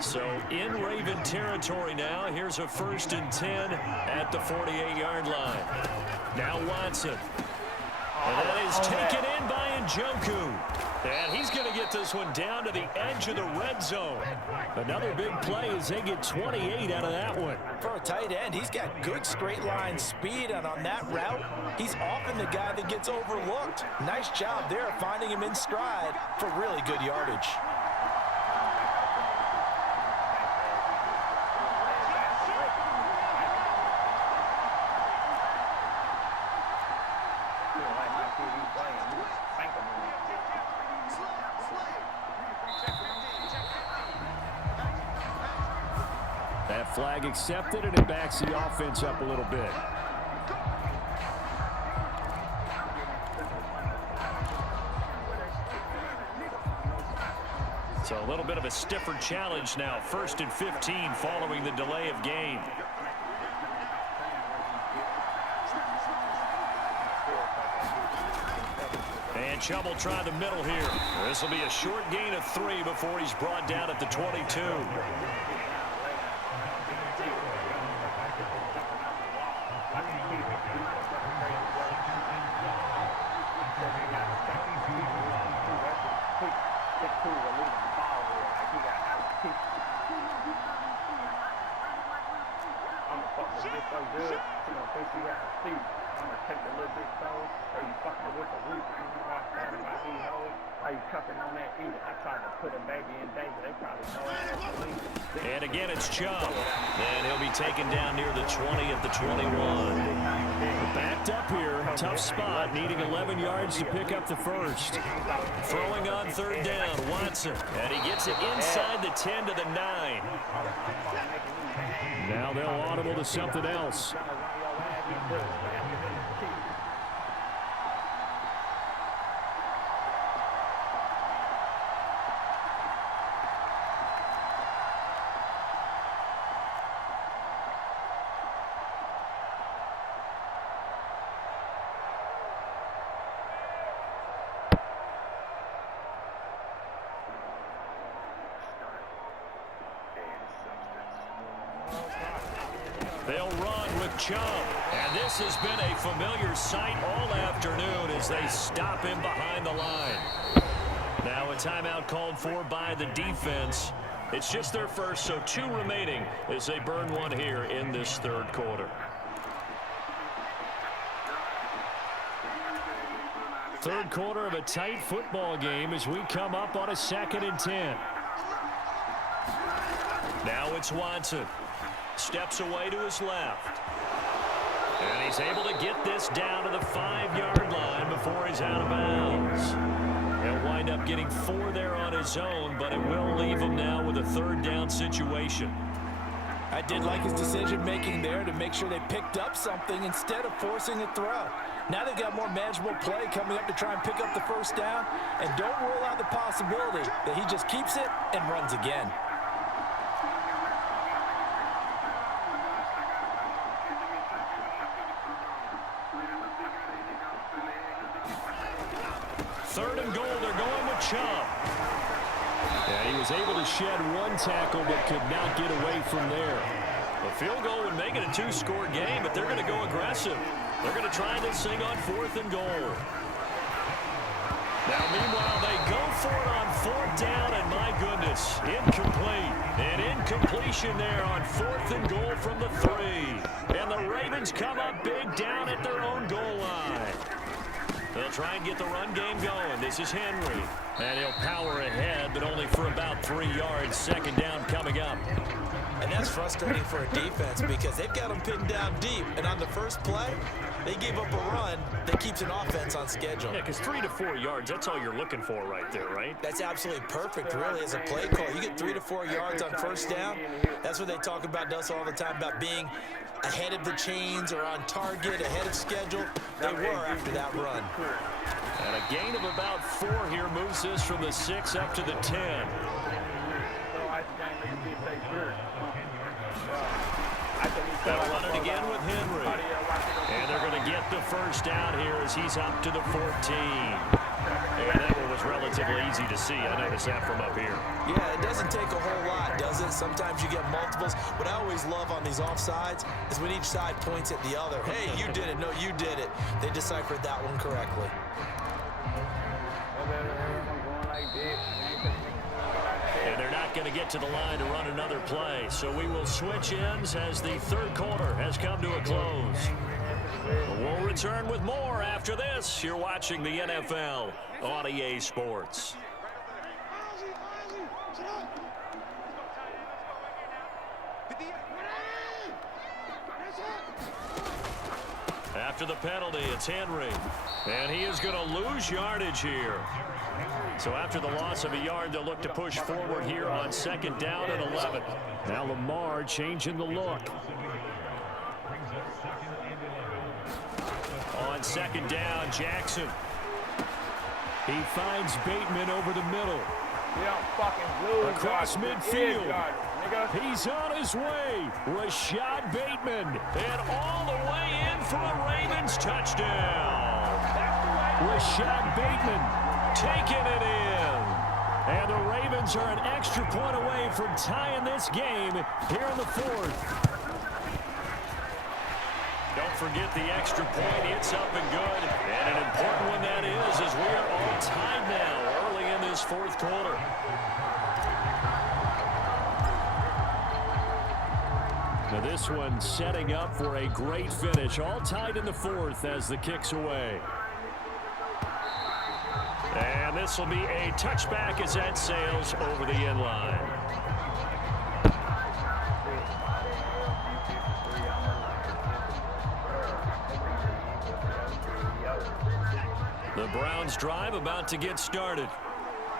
So in Raven territory now. Here's a 1st and 10 at the 48-yard line. Now Watson. And that is taken in by Njoku. And he's going to get this one down to the edge of the red zone. Another big play as they get 28 out of that one. For a tight end, he's got good straight line speed, and on that route, he's often the guy that gets overlooked. Nice job there finding him in stride for really good yardage. That flag accepted, and it backs the offense up a little bit. So a little bit of a stiffer challenge now. 1st and 15 following the delay of game. And Chubb will try the middle here. This will be a short gain of 3 before he's brought down at the 22. And again, it's Chubb. And he'll be taken down near the 20 at the 21. Backed up here, tough spot, needing 11 yards to pick up the first. Throwing on 3rd down, Watson. And he gets it inside the 10 to the 9. Now they'll audible to something else. They'll run with Chubb. And this has been a familiar sight all afternoon as they stop him behind the line. Now a timeout called for by the defense. It's just their first, so 2 remaining as they burn one here in this 3rd quarter. 3rd quarter of a tight football game as we come up on a 2nd and 10. Now it's Watson. Steps away to his left. And he's able to get this down to the 5-yard line before he's out of bounds. He'll wind up getting 4 there on his own, but it will leave him now with a 3rd down situation. I did like his decision-making there to make sure they picked up something instead of forcing a throw. Now they've got more manageable play coming up to try and pick up the 1st down, and don't rule out the possibility that he just keeps it and runs again. Chubb. Yeah, he was able to shed 1 tackle but could not get away from there. A field goal would make it a 2-score game, but they're going to go aggressive. They're going to try this thing on 4th and goal. Now, meanwhile, they go for it on 4th down, and my goodness, incomplete. An incompletion there on 4th and goal from the 3. And the Ravens come up big down at their own goal line. They'll try and get the run game going. This is Henry. And he'll power ahead, but only for about 3 yards. 2nd down coming up. And that's frustrating for a defense because they've got them pinned down deep. And on the first play, they gave up a run that keeps an offense on schedule. Yeah, because 3 to 4 yards, that's all you're looking for right there, right? That's absolutely perfect, really, as a play call. You get 3 to 4 yards on 1st down. That's what they talk about us all the time, about being ahead of the chains or on target, ahead of schedule. They were after that run. And a gain of about 4 here moves this from the 6 up to the 10. They'll run it again with Henry. And they're going to get the 1st down here as he's up to the 14. And that will was relatively easy to see. I noticed that from up here. Yeah, it doesn't take a whole lot, does it? Sometimes you get multiples. What I always love on these offsides is when each side points at the other. Hey, you did it. No, you did it. They deciphered that one correctly. And they're not going to get to the line to run another play. So we will switch ends as the third quarter has come to a close. We'll return with more after this. You're watching the NFL on EA Sports. After the penalty, it's Henry. And he is going to lose yardage here. So after the loss of a yard, they'll look to push forward here on second down and 11. Now Lamar changing the look. On second down, Jackson. He finds Bateman over the middle. Across midfield. He's on his way. Rashad Bateman. And all the way in for a Ravens touchdown. Rashad Bateman taking it in. And the Ravens are an extra point away from tying this game here in the fourth. Don't forget the extra point. It's up and good. And an important one that is, as we are all tied now early in this fourth quarter. Now this one setting up for a great finish. All tied in the fourth as the kick's away. And this will be a touchback as that sails over the end line. The Browns drive about to get started.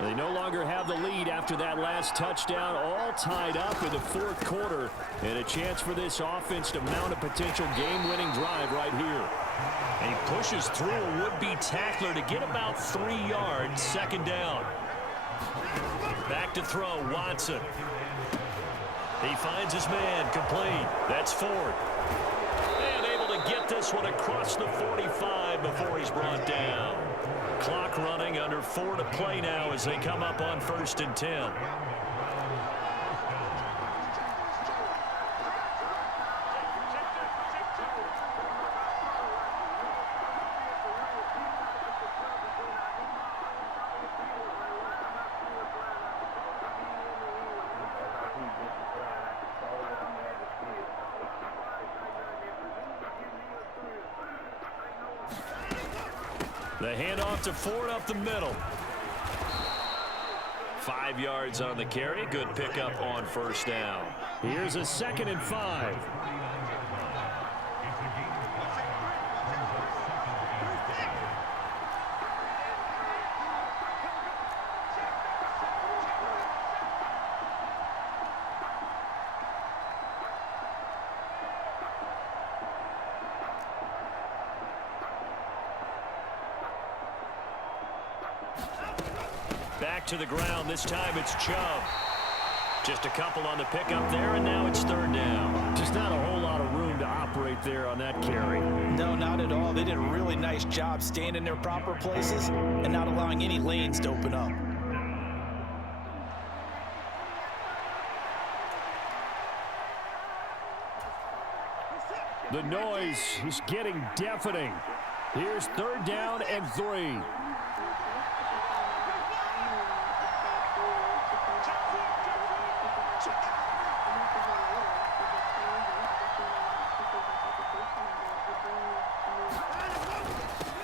They no longer have the lead after that last touchdown, all tied up in the fourth quarter, and a chance for this offense to mount a potential game-winning drive right here. And he pushes through a would-be tackler to get about 3 yards, second down. Back to throw, Watson. He finds his man, complete. That's Ford. And able to get this one across the 45 before he's brought down. Clock running, under 4 to play now as they come up on 1st and 10. The handoff to Ford up the middle. 5 yards on the carry. Good pickup on first down. Here's a 2nd and 5. Back to the ground. This time it's Chubb. Just a couple on the pickup there, and now it's 3rd down. Just not a whole lot of room to operate there on that carry. No, not at all. They did a really nice job staying in their proper places and not allowing any lanes to open up. The noise is getting deafening. Here's 3rd down and 3.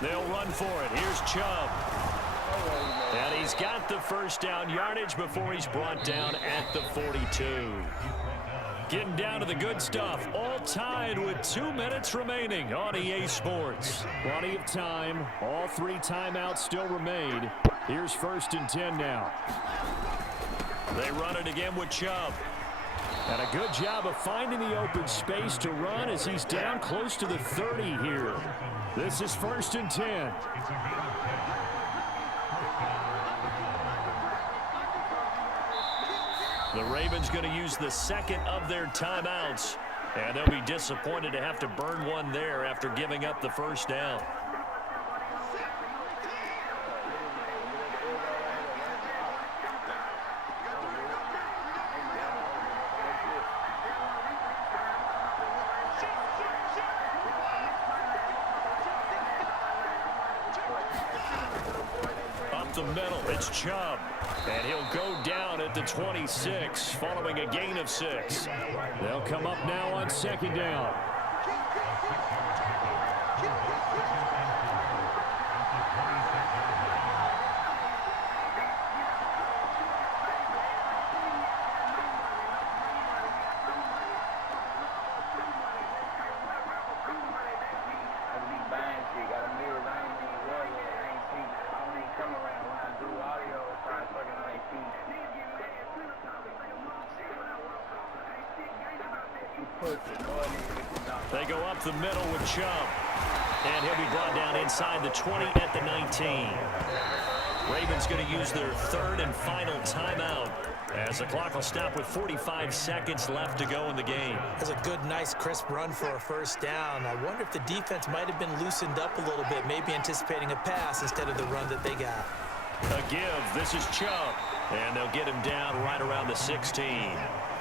They'll run for it. Here's Chubb. And he's got the first down yardage before he's brought down at the 42. Getting down to the good stuff. All tied with 2 minutes remaining on EA Sports. Plenty of time. All 3 timeouts still remain. Here's 1st and 10 now. They run it again with Chubb. And a good job of finding the open space to run as he's down close to the 30 here. This is 1st and 10. The Ravens going to use the 2nd of their timeouts. And they'll be disappointed to have to burn one there after giving up the first down. the middle. It's Chubb. And he'll go down at the 26 following a gain of 6. They'll come up now on 2nd down. They go up the middle with Chubb. And he'll be brought down inside the 20 at the 19. Ravens going to use their 3rd and final timeout as the clock will stop with 45 seconds left to go in the game. That's a good, nice, crisp run for a 1st down. I wonder if the defense might have been loosened up a little bit, maybe anticipating a pass instead of the run that they got. A give. This is Chubb. And they'll get him down right around the 16.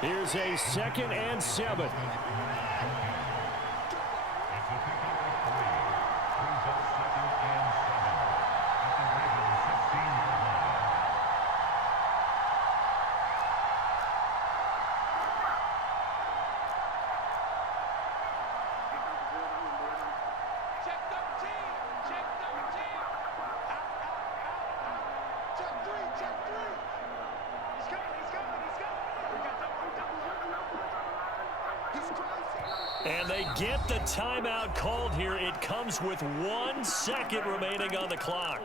Here's a 2nd and 7. And they get the timeout called here. It comes with 1 second remaining on the clock.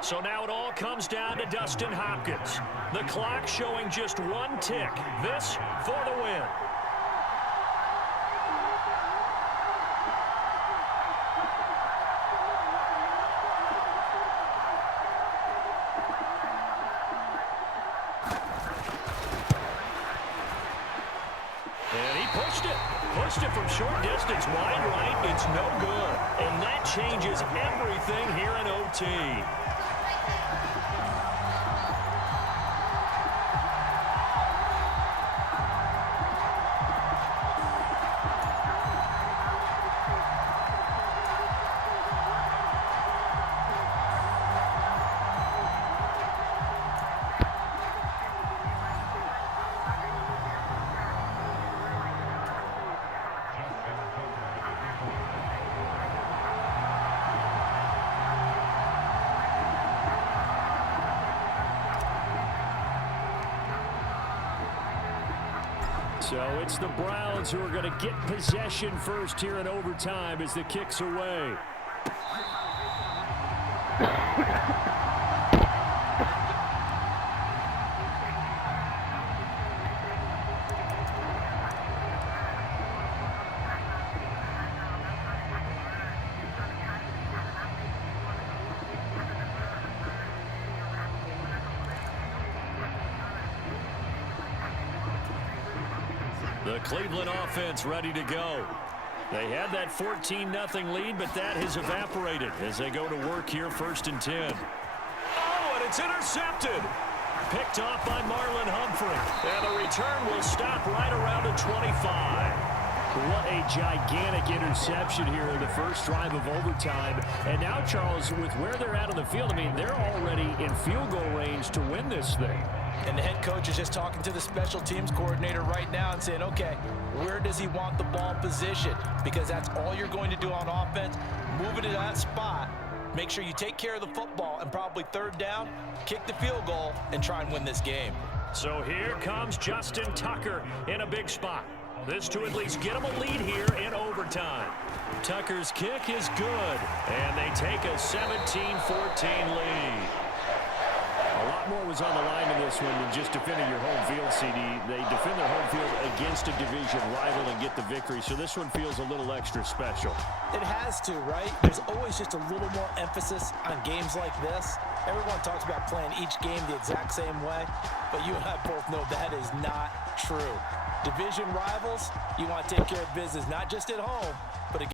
So now it all comes down to Dustin Hopkins. The clock showing just 1 tick. This for the win. Pushed it from short distance, wide right. It's no good. And that changes everything here in OT. So it's the Browns who are going to get possession first here in overtime as the kick's away. The Cleveland offense ready to go. They had that 14-0 lead, but that has evaporated as they go to work here 1st and 10. Oh, and it's intercepted. Picked off by Marlon Humphrey. And the return will stop right around the 25. What a gigantic interception here in the first drive of overtime. And now, Charles, with where they're at on the field, I mean, they're already in field goal range to win this thing. And the head coach is just talking to the special teams coordinator right now and saying, okay, where does he want the ball positioned? Because that's all you're going to do on offense. Move it to that spot. Make sure you take care of the football and probably 3rd down, kick the field goal, and try and win this game. So here comes Justin Tucker in a big spot. This to at least get him a lead here in overtime. Tucker's kick is good, and they take a 17-14 lead. A lot more was on the line in this one than just defending your home field, CD. They defend their home field against a division rival and get the victory, so this one feels a little extra special. It has to, right? There's always just a little more emphasis on games like this. Everyone talks about playing each game the exact same way, but you and I both know that is not true. Division rivals, you want to take care of business, not just at home, but again.